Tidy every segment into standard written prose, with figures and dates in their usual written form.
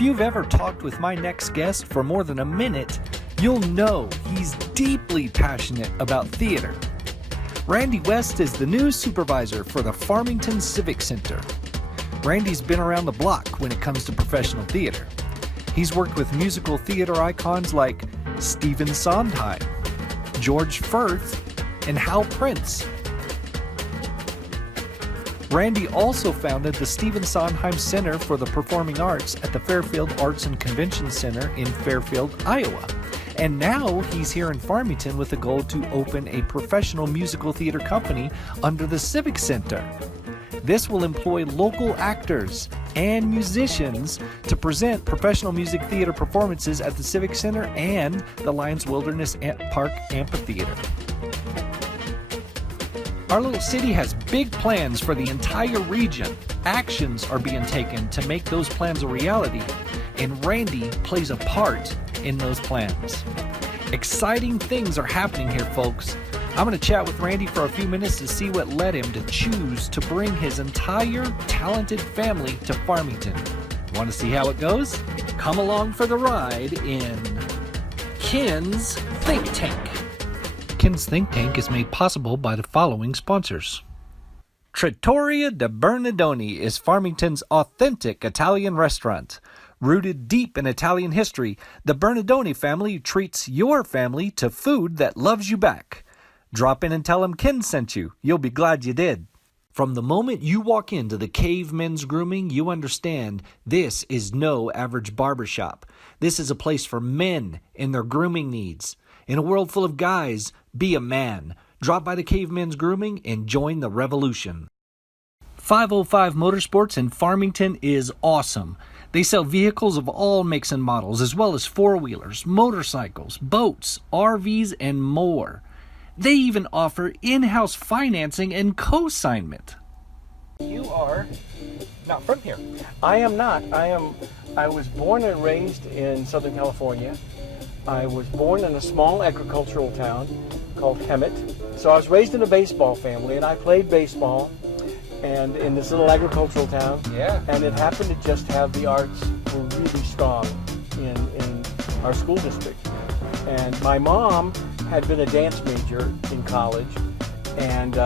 If you've ever talked with my next guest for more than a minute, you'll know he's deeply passionate about theater. Randy West is the news supervisor for the Farmington Civic Center. Randy's been around the block when it comes to professional theater. He's worked with musical theater icons like Stephen Sondheim, George Firth, and Hal Prince. Randy also founded the Stephen Sondheim Center for the Performing Arts at the Fairfield Arts and Convention Center in Fairfield, Iowa. And now he's here in Farmington with a goal to open a professional musical theater company under the Civic Center. This will employ local actors and musicians to present professional music theater performances at the Civic Center and the Lions Wilderness Park Amphitheater. Our little city has big plans for the entire region. Actions are being taken to make those plans a reality, and Randy plays a part in those plans. Exciting things are happening here, folks. I'm going to chat with Randy for a few minutes to see what led him to choose to bring his entire talented family to Farmington. Want to see how it goes? Come along for the ride in Ken's Think Tank. Ken's Think Tank is made possible by the following sponsors. Trattoria de Bernardoni is Farmington's authentic Italian restaurant. Rooted deep in Italian history, the Bernardoni family treats your family to food that loves you back. Drop in and tell them Ken sent you. You'll be glad you did. From the moment you walk into the Cave Men's Grooming, you understand this is no average barbershop. This is a place for men and their grooming needs. In a world full of guys, be a man. Drop by the Cave Men's Grooming and join the revolution. 505 Motorsports in Farmington is awesome. They sell vehicles of all makes and models, as well as four-wheelers, motorcycles, boats, RVs, and more. They even offer in-house financing and co-signment. You are not from here. I am not. I was born and raised in Southern California. I was born in a small agricultural town called Hemet. So I was raised in a baseball family, and I played baseball and in this little agricultural town. Yeah. And it happened to just have the arts were really strong in our school district. And my mom had been a dance major in college, and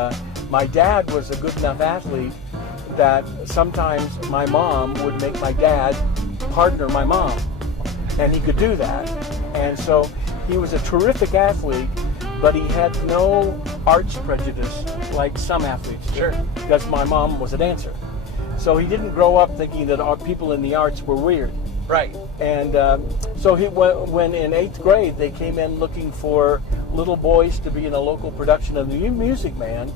my dad was a good enough athlete that sometimes my mom would make my dad partner my mom, and he could do that. And so he was a terrific athlete, but he had no arts prejudice like some athletes do, because my mom was a dancer. So he didn't grow up thinking that people in the arts were weird. Right. And so when in 8th grade they came in looking for little boys to be in a local production of The Music Man,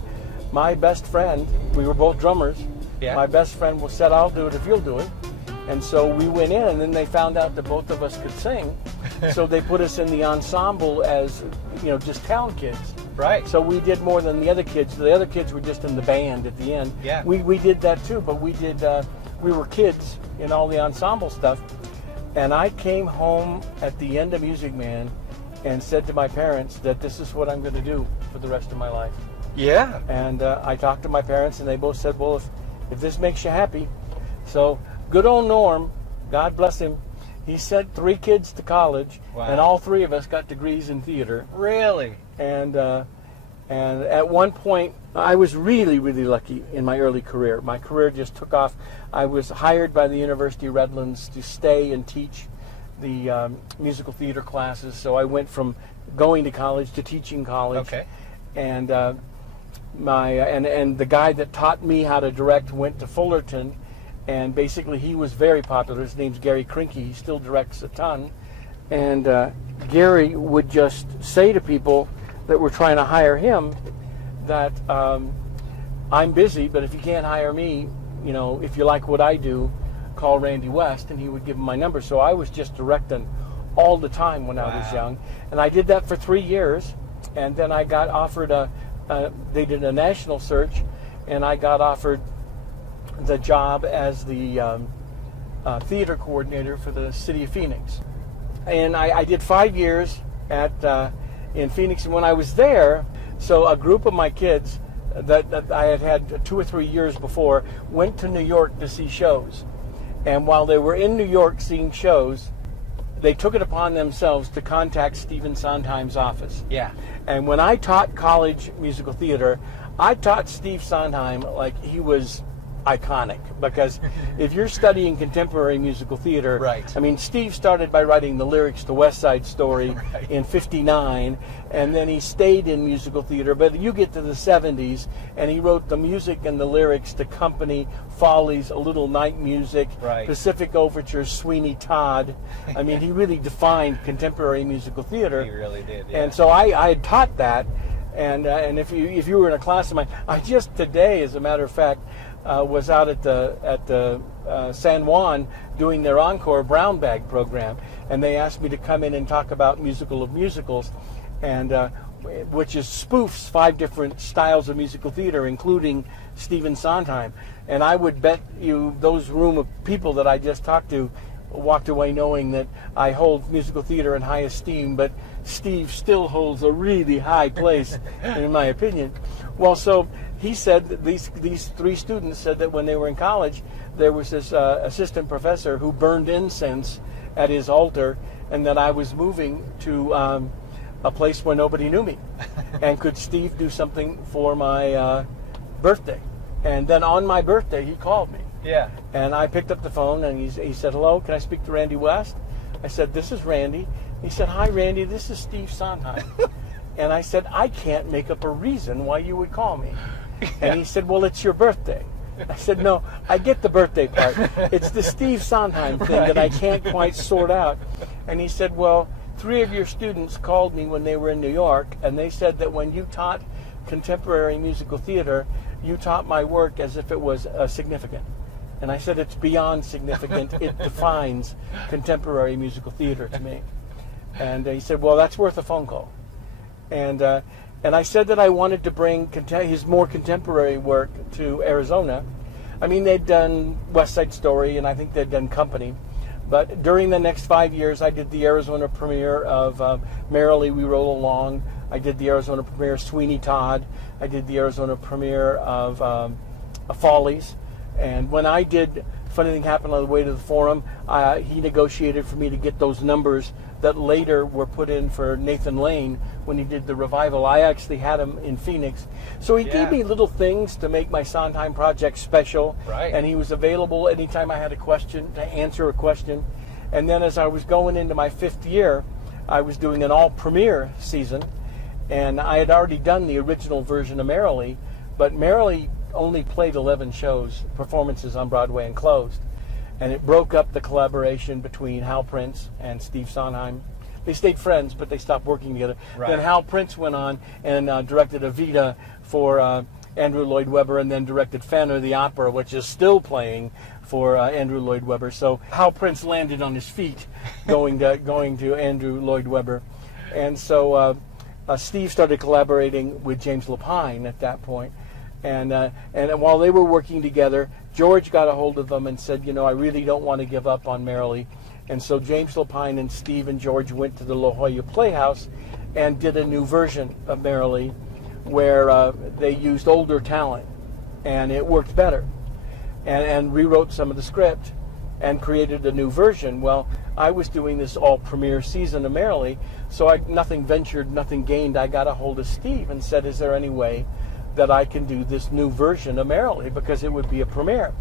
my best friend, we were both drummers, my best friend said, "I'll do it if you'll do it." And so we went in, and then they found out that both of us could sing. So they put us in the ensemble as, just town kids. Right. So we did more than the other kids. The other kids were just in the band at the end. Yeah. We did that too, but we were kids in all the ensemble stuff. And I came home at the end of Music Man and said to my parents that this is what I'm going to do for the rest of my life. Yeah. And I talked to my parents, and they both said, well, if this makes you happy. So good old Norm, God bless him, he sent 3 kids to college, and all 3 of us got degrees in theater. Really? And at one point, I was really, really lucky in my early career. My career just took off. I was hired by the University of Redlands to stay and teach the musical theater classes. So I went from going to college to teaching college. Okay. And and the guy that taught me how to direct went to Fullerton, and basically he was very popular. His name's Gary Krinke. He still directs a ton. And Gary would just say to people that were trying to hire him that I'm busy, but if you can't hire me, if you like what I do, call Randy West, and he would give him my number. So I was just directing all the time when I was young, and I did that for 3 years, and then I got offered they did a national search, and I got offered the job as the theater coordinator for the city of Phoenix. And I did 5 years in Phoenix, and when I was there, so a group of my kids that I had 2 or 3 years before went to New York to see shows. And while they were in New York seeing shows, they took it upon themselves to contact Stephen Sondheim's office. Yeah. And when I taught college musical theater, I taught Steve Sondheim like he was iconic, because if you're studying contemporary musical theater, right. I mean, Steve started by writing the lyrics to West Side Story right. in '59, and then he stayed in musical theater. But you get to the '70s, and he wrote the music and the lyrics to Company, Follies, A Little Night Music, right. Pacific Overtures, Sweeney Todd. I mean, he really defined contemporary musical theater. He really did. Yeah. And so I had taught that, and if you were in a class of mine, I just today, as a matter of fact, was out at the San Juan doing their Encore Brown Bag program, and they asked me to come in and talk about Musical of Musicals, and which is spoofs 5 different styles of musical theater, including Stephen Sondheim. And I would bet you those room of people that I just talked to walked away knowing that I hold musical theater in high esteem, but Steve still holds a really high place in my opinion. Well, so he said that these 3 students said that when they were in college, there was this assistant professor who burned incense at his altar, and that I was moving to a place where nobody knew me. And could Steve do something for my birthday? And then on my birthday, he called me. Yeah. And I picked up the phone, and he said, "Hello, can I speak to Randy West?" I said, "This is Randy." He said, "Hi, Randy, this is Steve Sondheim." And I said, "I can't make up a reason why you would call me." And he said, "Well, it's your birthday." I said, "No, I get the birthday part. It's the Steve Sondheim thing that I can't quite sort out." And he said, "Well, 3 of your students called me when they were in New York, and they said that when you taught contemporary musical theater, you taught my work as if it was significant." And I said, "It's beyond significant. It defines contemporary musical theater to me." And he said, "Well, that's worth a phone call." And I said that I wanted to bring his more contemporary work to Arizona. I mean, they'd done West Side Story, and I think they'd done Company. But during the next 5 years, I did the Arizona premiere of Merrily We Roll Along. I did the Arizona premiere of Sweeney Todd. I did the Arizona premiere of Follies. And when I did Funny Thing Happened on the Way to the Forum, he negotiated for me to get those numbers that later were put in for Nathan Lane when he did the revival. I actually had him in Phoenix. So he gave me little things to make my Sondheim project special. Right. And he was available anytime I had a question, to answer a question. And then as I was going into my 5th year, I was doing an all-premiere season. And I had already done the original version of Merrily, but Merrily only played 11 performances on Broadway, and closed. And it broke up the collaboration between Hal Prince and Steve Sondheim. They stayed friends, but they stopped working together. Right. Then Hal Prince went on and directed Evita for Andrew Lloyd Webber, and then directed Phantom of the Opera, which is still playing for Andrew Lloyd Webber. So Hal Prince landed on his feet going to Andrew Lloyd Webber. And so Steve started collaborating with James Lapine at that point. And while they were working together, George got a hold of them and said, "I really don't want to give up on Merrily." And so James Lapine and Steve and George went to the La Jolla Playhouse and did a new version of Merrily, where they used older talent, and it worked better, and rewrote some of the script and created a new version. Well, I was doing this all premiere season of Merrily, so nothing ventured, nothing gained. I got a hold of Steve and said, "Is there any way that I can do this new version of Merrily, because it would be a premiere?"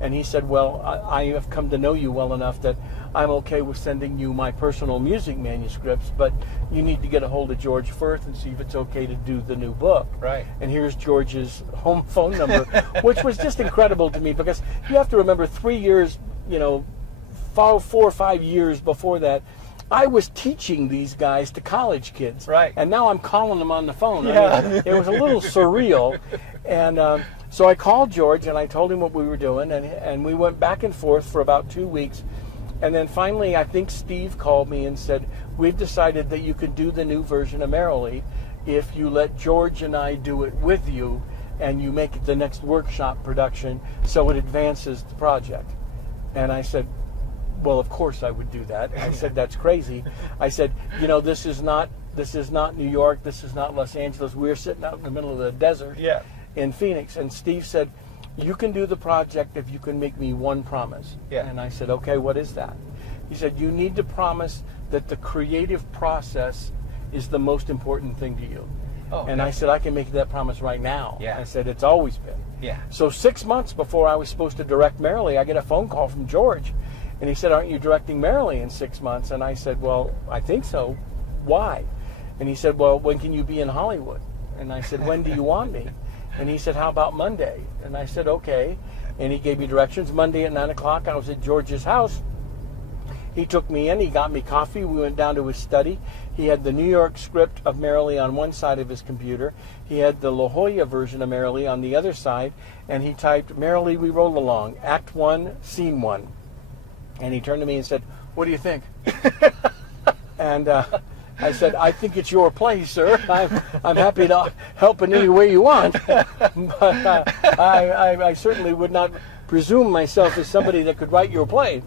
And he said, "Well, I have come to know you well enough that I'm okay with sending you my personal music manuscripts, but you need to get a hold of George first and see if it's okay to do the new book." Right. And here's George's home phone number, which was just incredible to me, because you have to remember 3 years, 4 or 5 years before that, I was teaching these guys to college kids. Right. And now I'm calling them on the phone. Yeah. I mean, it was a little surreal. And so I called George and I told him what we were doing, and we went back and forth for about 2 weeks. And then finally, I think Steve called me and said, "We've decided that you can do the new version of Merrily if you let George and I do it with you, and you make it the next workshop production so it advances the project." And I said, "Well, of course I would do that." I said, "That's crazy." I said, "This is not New York. This is not Los Angeles. We're sitting out in the middle of the desert in Phoenix." And Steve said, you can do the project if you can make me one promise. Yeah. And I said, okay, what is that? He said, you need to promise that the creative process is the most important thing to you. Oh, and I said, I can make that promise right now. Yeah. I said, it's always been. Yeah. So 6 months before I was supposed to direct Merrily, I get a phone call from George. And he said, aren't you directing Merrily in 6 months? And I said, well, I think so. Why? And he said, well, when can you be in Hollywood? And I said, when do you want me? And he said, how about Monday? And I said, okay. And he gave me directions. Monday at 9 o'clock, I was at George's house. He took me in. He got me coffee. We went down to his study. He had the New York script of Merrily on one side of his computer. He had the La Jolla version of Merrily on the other side. And he typed, Merrily We Roll Along, Act 1, Scene 1. And he turned to me and said, what do you think? And I said, I think it's your play, sir. I'm happy to help in any way you want. But I certainly would not presume myself as somebody that could write your play.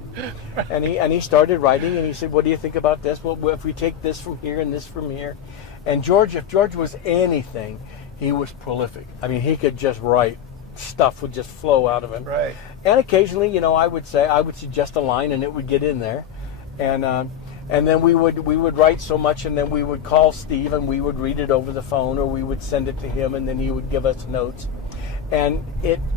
And he started writing, and he said, what do you think about this? Well, if we take this from here and this from here. And George, if George was anything, he was prolific. I mean, he could just write. Stuff would just flow out of him. Right. And occasionally, I would suggest a line, and it would get in there. And then we would write so much, and then we would call Steve, and we would read it over the phone, or we would send it to him, and then he would give us notes. And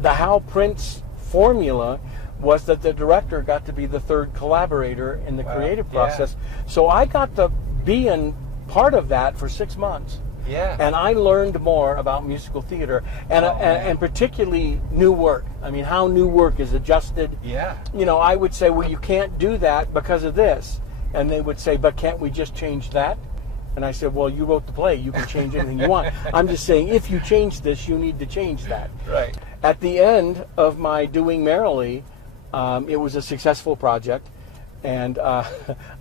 the Hal Prince formula was that the director got to be the third collaborator in the creative process. So I got to be in part of that for 6 months. Yeah. And I learned more about musical theater, and particularly new work. I mean, how new work is adjusted. Yeah. I would say, well, you can't do that because of this. And they would say, but can't we just change that? And I said, well, you wrote the play. You can change anything you want. I'm just saying, if you change this, you need to change that. Right. At the end of my doing Merrily, it was a successful project. And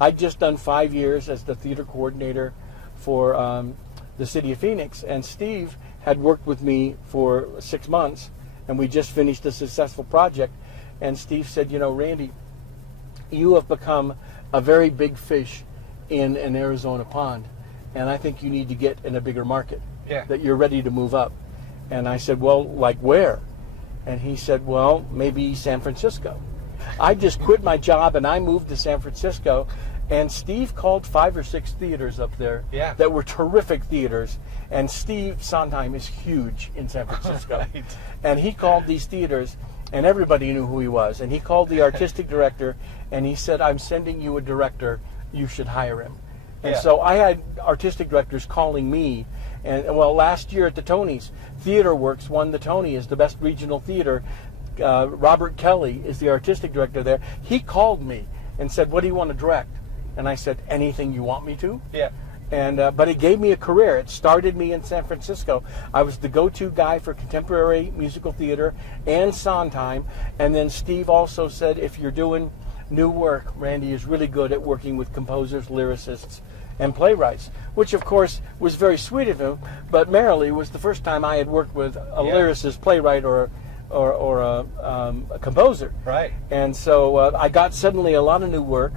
I'd just done 5 years as the theater coordinator for the city of Phoenix. And Steve had worked with me for 6 months. And we just finished a successful project. And Steve said, Randy, you have become a very big fish in an Arizona pond, and I think you need to get in a bigger market, that you're ready to move up. And I said, well, like where? And he said, well, maybe San Francisco. I just quit my job and I moved to San Francisco, and Steve called 5 or 6 theaters up there that were terrific theaters. And Steve Sondheim is huge in San Francisco. Right. And he called these theaters, and everybody knew who he was. And he called the artistic director, and he said, I'm sending you a director. You should hire him. And so I had artistic directors calling me. And well, last year at the Tonys, TheaterWorks won the Tony as the best regional theater. Robert Kelly is the artistic director there. He called me and said, what do you want to direct? And I said, anything you want me to. Yeah. And but it gave me a career. It started me in San Francisco. I was the go-to guy for contemporary musical theater and Sondheim. And then Steve also said, if you're doing new work, Randy is really good at working with composers, lyricists, and playwrights, which of course was very sweet of him. But Merrily was the first time I had worked with a lyricist, playwright, or a composer. Right. And so I got suddenly a lot of new work.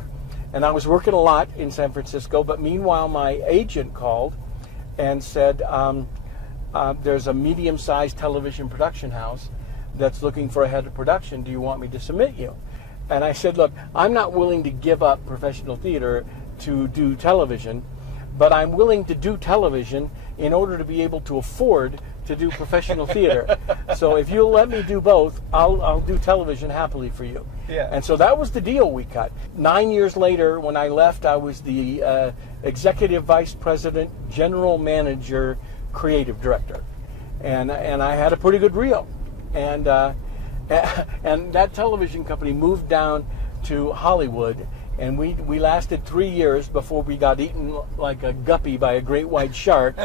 And I was working a lot in San Francisco, but meanwhile my agent called and said, there's a medium-sized television production house that's looking for a head of production. Do you want me to submit you? And I said, look, I'm not willing to give up professional theater to do television, but I'm willing to do television in order to be able to afford to do professional theater. So if you'll let me do both, I'll do television happily for you. Yeah. And so that was the deal we cut. 9 years later, when I left, I was the executive vice president, general manager, creative director, and I had a pretty good reel. And that television company moved down to Hollywood, and we lasted 3 years before we got eaten like a guppy by a great white shark.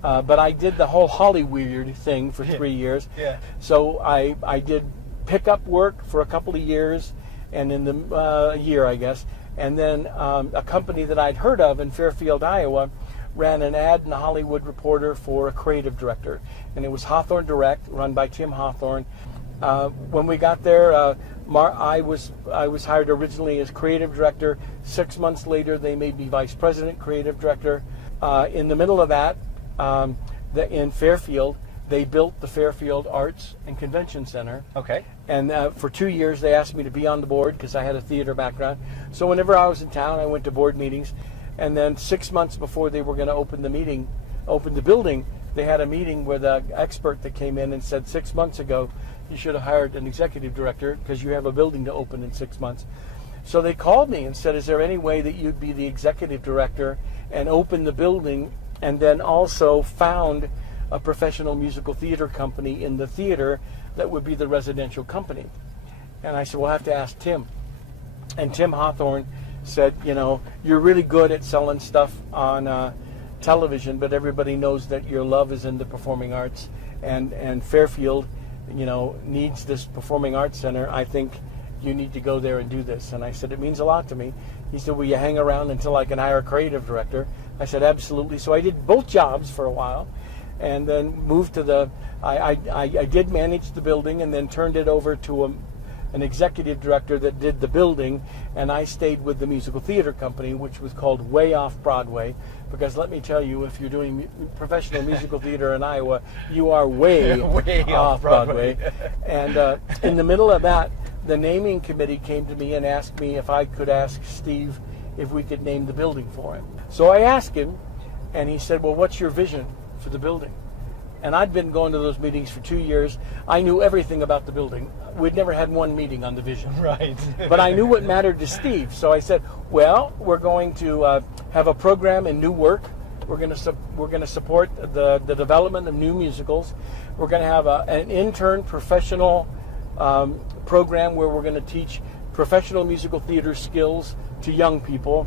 But I did the whole Hollywood thing for 3 years. Yeah. So I did pickup work for a couple of years, and in the year, I guess. And then a company that I'd heard of in Fairfield, Iowa, ran an ad in the Hollywood Reporter for a creative director. And it was Hawthorne Direct, run by Tim Hawthorne. When we got there, I was hired originally as creative director. 6 months later, they made me vice president, creative director. In the middle of that, in Fairfield, they built the Fairfield Arts and Convention Center. Okay. And for 2 years, they asked me to be on the board because I had a theater background. So whenever I was in town, I went to board meetings. And then 6 months before they were going to open the building, they had a meeting with an expert that came in and said 6 months ago, you should have hired an executive director because you have a building to open in 6 months. So they called me and said, is there any way that you'd be the executive director and open the building, and then also found a professional musical theater company in the theater that would be the residential company? And I said, we'll have to ask Tim. And Tim Hawthorne said, you know, you're really good at selling stuff on television, but everybody knows that your love is in the performing arts, and Fairfield, you know, needs this performing arts center. I think you need to go there and do this. And I said, it means a lot to me. He said, will you hang around until I can hire a creative director? I said, absolutely. So I did both jobs for a while, and then moved to I did manage the building, and then turned it over to an executive director that did the building, and I stayed with the musical theater company, which was called Way Off Broadway, because let me tell you, if you're doing professional musical theater in Iowa, you are way off Broadway. And in the middle of that, the naming committee came to me and asked me if I could ask Steve if we could name the building for him. So I asked him, and he said, well, what's your vision for the building? And I'd been going to those meetings for 2 years. I knew everything about the building. We'd never had one meeting on the vision. Right. But I knew what mattered to Steve. So I said, well, we're going to have a program in new work. We're going to support the development of new musicals. We're going to have an intern professional program where we're going to teach professional musical theater skills to young people.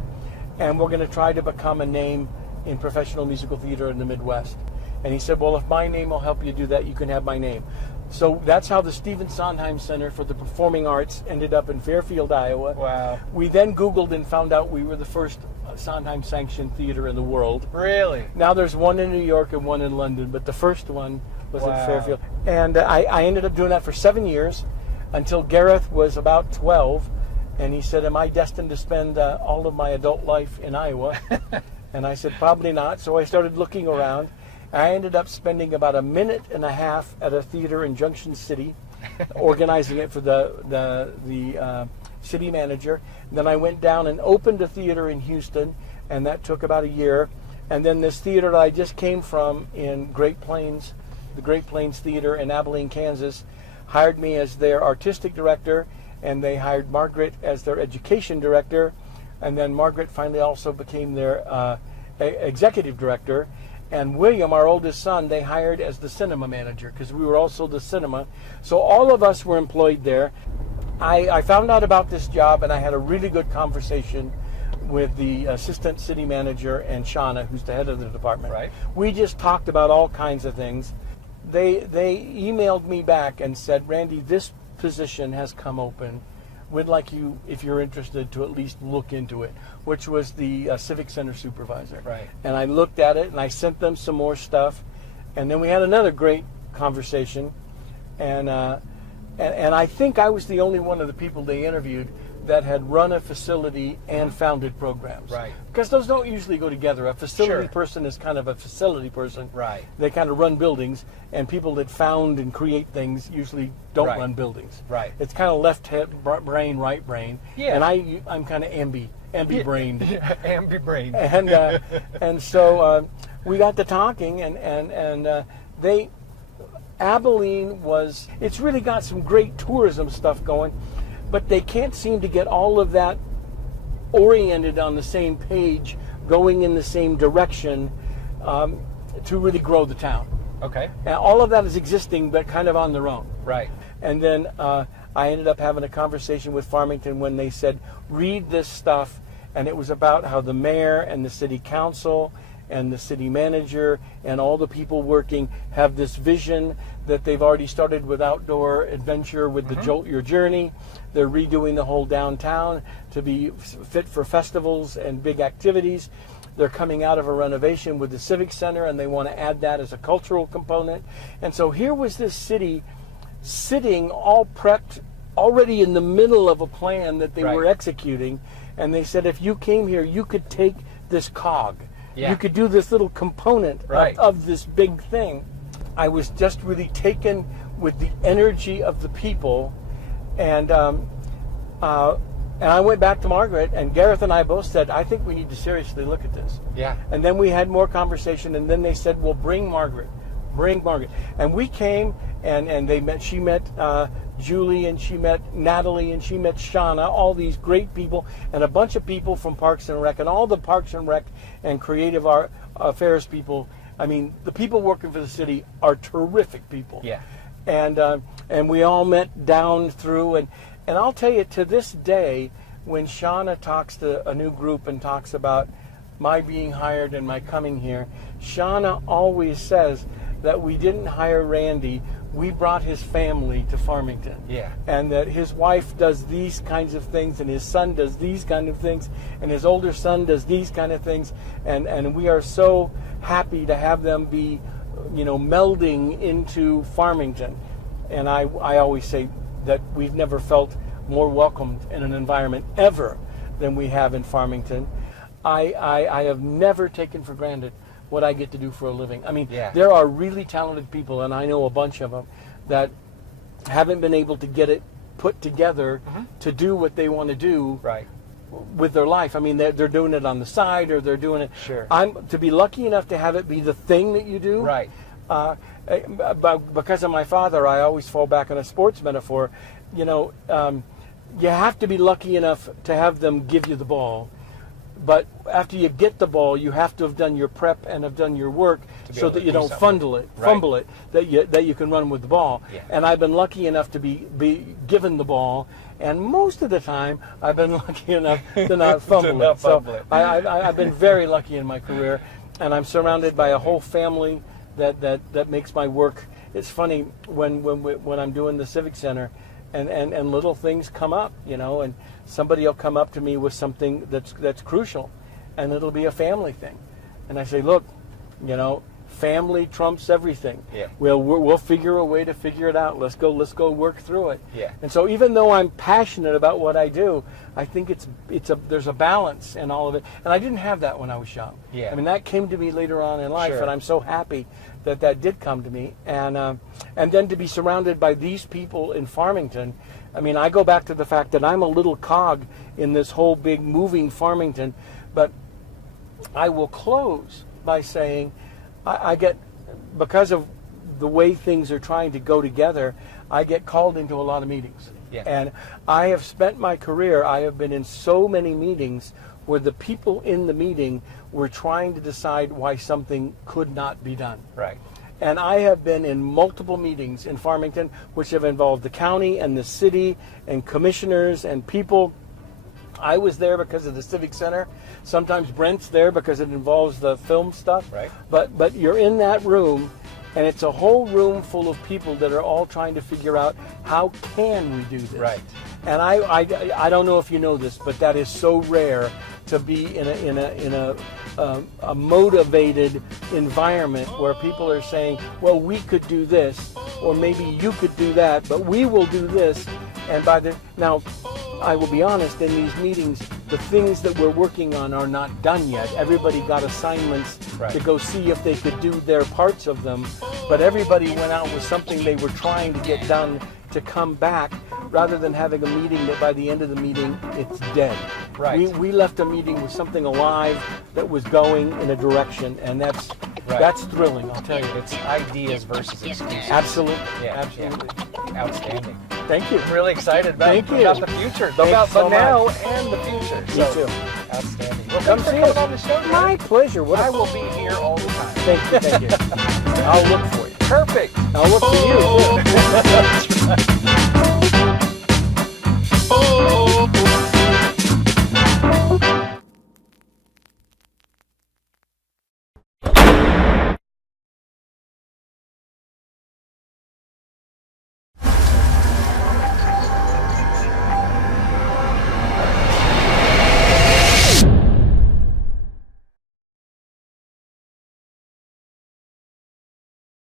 And we're going to try to become a name in professional musical theater in the Midwest. And he said, well, if my name will help you do that, you can have my name. So that's how the Stephen Sondheim Center for the Performing Arts ended up in Fairfield, Iowa. Wow. We then Googled and found out we were the first Sondheim-sanctioned theater in the world. Really? Now there's one in New York and one in London, but the first one was in Fairfield. And I ended up doing that for 7 years until Gareth was about 12. And he said, am I destined to spend all of my adult life in Iowa? And I said, probably not. So I started looking around. I ended up spending about a minute and a half at a theater in Junction City, organizing it for the city manager. And then I went down and opened a theater in Houston, and that took about a year. And then this theater that I just came from in Great Plains, the Great Plains Theater in Abilene, Kansas, hired me as their artistic director, and they hired Margaret as their education director. And then Margaret finally also became their executive director. And William, our oldest son, they hired as the cinema manager because we were also the cinema. So all of us were employed there. I found out about this job, and I had a really good conversation with the assistant city manager and Shauna, who's the head of the department. Right. We just talked about all kinds of things. They emailed me back and said, Randy, this position has come open. We'd like you, if you're interested, to at least look into it, which was the Civic Center supervisor. Right. And I looked at it, and I sent them some more stuff. And then we had another great conversation. And I think I was the only one of the people they interviewed that had run a facility and founded programs. Right. Because those don't usually go together. A facility Sure. person is kind of a facility person. Right. They kind of run buildings, and people that found and create things usually don't Right. run buildings. Right. It's kind of left brain, right brain. Yeah. And I'm kind of ambi-brained. Ambi-brained. And so we got to talking, and Abilene it's really got some great tourism stuff going, but they can't seem to get all of that oriented on the same page, going in the same direction to really grow the town. Okay. And all of that is existing, but kind of on their own. Right. And then I ended up having a conversation with Farmington when they said, read this stuff. And it was about how the mayor and the city council and the city manager and all the people working have this vision that they've already started with outdoor adventure with the Jolt Your Journey. They're redoing the whole downtown to be fit for festivals and big activities. They're coming out of a renovation with the Civic Center, and they want to add that as a cultural component. And so here was this city sitting all prepped, already in the middle of a plan that they were executing. And they said, if you came here, you could take this cog. Yeah. You could do this little component of this big thing. I was just really taken with the energy of the people, and I went back to Margaret, and Gareth and I both said, I think we need to seriously look at this. Yeah. And then we had more conversation, and then they said, well, bring Margaret. And we came, and she met Julie, and she met Natalie, and she met Shauna, all these great people, and a bunch of people from Parks and Rec, and all the Parks and Rec and creative affairs people. I mean, the people working for the city are terrific people. Yeah. And we all met down through, and I'll tell you, to this day, when Shauna talks to a new group and talks about my being hired and my coming here, Shauna always says that we didn't hire Randy, we brought his family to Farmington. Yeah. And that his wife does these kinds of things, and his son does these kind of things, and his older son does these kind of things, and we are so happy to have them be, melding into Farmington. And I always say that we've never felt more welcomed in an environment ever than we have in Farmington. I have never taken for granted what I get to do for a living. I mean, there are really talented people, and I know a bunch of them, that haven't been able to get it put together to do what they want to do with their life. I mean, they're doing it on the side, or they're doing it. Sure. I'm to be lucky enough to have it be the thing that you do. Right. Because of my father, I always fall back on a sports metaphor. You have to be lucky enough to have them give you the ball. But after you get the ball, you have to have done your prep and have done your work so that you don't fumble it, that you can run with the ball. Yeah. And I've been lucky enough to be given the ball, and most of the time I've been lucky enough to not fumble it. So I've been very lucky in my career, and I'm surrounded by a whole family that makes my work. It's funny when I'm doing the Civic Center, and little things come up, and somebody will come up to me with something that's crucial, and it'll be a family thing, and I say, look, family trumps everything. Yeah. We'll figure a way to figure it out. Let's go work through it. Yeah. And so even though I'm passionate about what I do, I think there's a balance in all of it, and I didn't have that when I was young. Yeah. I mean, that came to me later on in life, Sure. and I'm so happy that did come to me, and then to be surrounded by these people in Farmington. I mean, I go back to the fact that I'm a little cog in this whole big moving Farmington, but I will close by saying I get, because of the way things are trying to go together, I get called into a lot of meetings. Yeah. And I have spent my career, I have been in so many meetings where the people in the meeting were trying to decide why something could not be done. Right. And I have been in multiple meetings in Farmington, which have involved the county and the city and commissioners and people. I was there because of the Civic Center. Sometimes Brent's there because it involves the film stuff. Right. But you're in that room, and it's a whole room full of people that are all trying to figure out, how can we do this? Right. And I don't know if you know this, but that is so rare to be in a motivated environment where people are saying, well, we could do this, or maybe you could do that, but we will do this. And now, I will be honest, in these meetings, the things that we're working on are not done yet. Everybody got assignments to go see if they could do their parts of them, but everybody went out with something they were trying to get done to come back, rather than having a meeting that by the end of the meeting, it's dead. Right. We left a meeting with something alive that was going in a direction, and that's thrilling, I'll tell you. It's ideas versus excuses. Absolutely. Yeah. Absolutely. Yeah. Outstanding. Thank you. I'm really excited about the future. Thanks About so the now much. and the future. Me too. Outstanding. Well, Come thanks for see coming us. on the show, man. My pleasure. I will be here all the time. Thank you. I'll look for you. Perfect. I'll look for you. That's right.